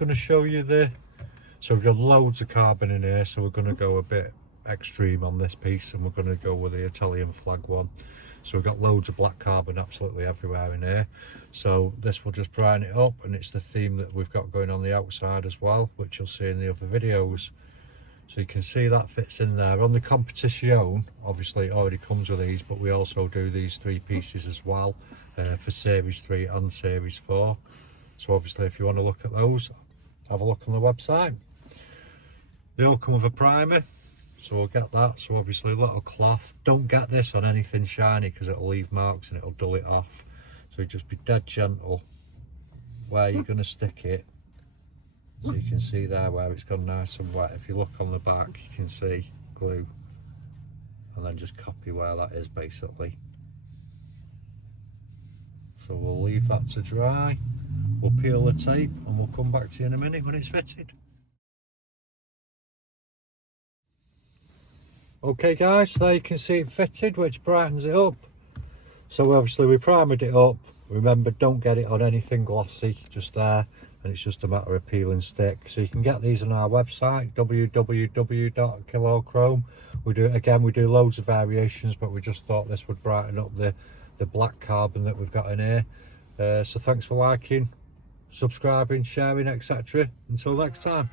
going to show you so we've got loads of carbon in here, so we're going to go a bit extreme on this piece, and we're going to go with the Italian flag one. So we've got loads of black carbon absolutely everywhere in here, so this will just brighten it up, and it's the theme that we've got going on the outside as well, which you'll see in the other videos. So you can see that fits in there. On the competition, obviously it already comes with these, but we also do these 3 pieces as well for Series 3 and Series 4. So obviously if you want to look at those, have a look on the website. They all come with a primer, so we'll get that. So obviously a little cloth. Don't get this on anything shiny because it'll leave marks and it'll dull it off. So just be dead gentle where you're going to stick it. So you can see there where it's gone nice and wet. If you look on the back, you can see glue, and then just copy where that is basically. So we'll leave that to dry, we'll peel the tape, and we'll come back to you in a minute when it's fitted. Okay guys, so there you can see it fitted, which brightens it up. So obviously we primered it up. Remember, don't get it on anything glossy, just there, and it's just a matter of peeling stick. So you can get these on our website, www.KillAllChrome. We do loads of variations, but we just thought this would brighten up the black carbon that we've got in here. So thanks for liking, subscribing, sharing, etc. Until next time.